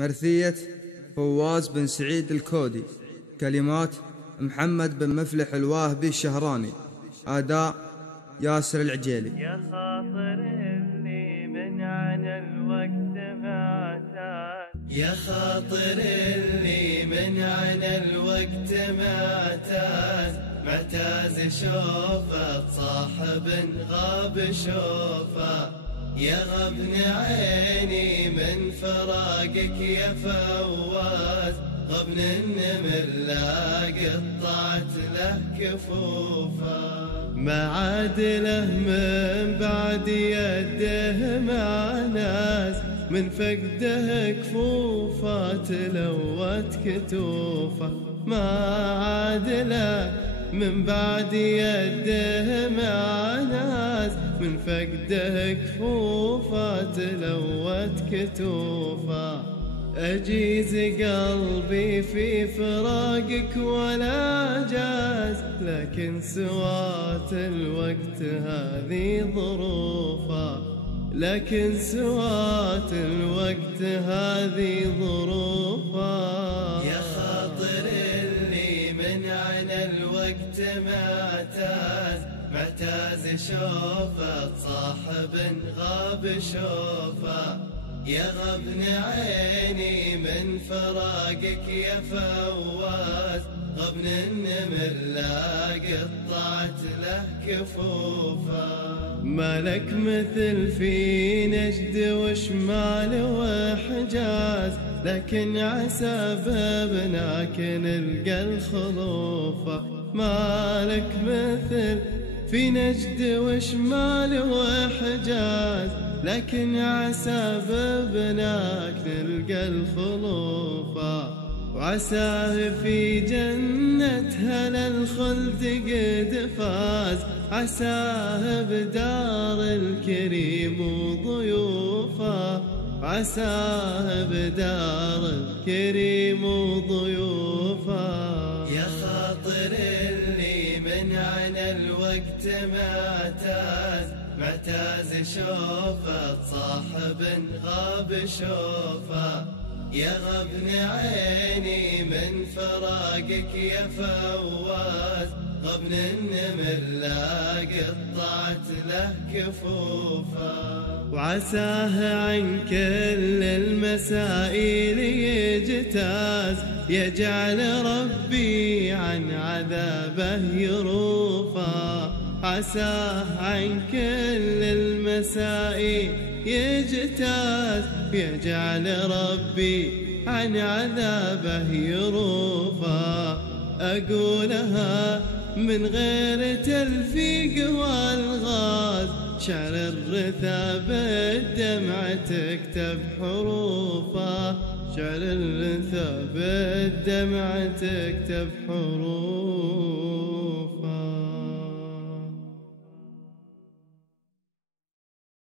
مرثية فواز بن سعيد الكودي. كلمات محمد بن مفلح الواهبي الشهراني. أداء ياسر العجيلي. يا خاطر اللي من عنا الوقت معتاد، يا خاطر اللي من عنا الوقت معتاز شوفه صاحب غاب شوفه، يا غبن عيني من فراقك يا فواز، غبن النمر لا قطعت له كفوفه، ما عاد له من بعد يده مع ناس، من فقده كفوفه تلوت كتوفه، ما عاد له من بعد يده مع ناس، من فقده كفوفه تلوت كتوفه، أجيز قلبي في فراقك ولا جاز، لكن سوات الوقت هذه ظروفه، لكن سوات الوقت هذه ظروفه، يا خاطر اللي من عنا الوقت معتاز شوفه صاحب غاب شوفه، يا غبن عيني من فراقك يا فواز، غبن النمر لا قطعت له كفوفه، مالك مثل في نجد وشمال وحجاز، لكن عسى بابناك نلقى الخلوفه، مالك مثل في نجد وشمال وحجاز، لكن عسى بابناك نلقى الخلوفه، وعساه في جنة هلا الخلد قد فاز، عساه بدار الكريم وضيوفه، عساه بدار الكريم وضيوفه، يا خاطر اللي من عنا الوقت معتاز شوفه صاحب غاب شوفه، يا غبن عيني من فراقك يا فواز، غبن النمر لا قطعت له كفوفه، وعساه عن كل المسائل يجتاز، يجعل ربي عن عذابه يروفه، عساه عن كل المسائل يجتاز، يجعل ربي عن عذابه يروفه، أقولها من غير تلفيق والغاز، شعر الرثا بالدمع تكتب حروفه، شعر الرثا بالدمع تكتب حروفه.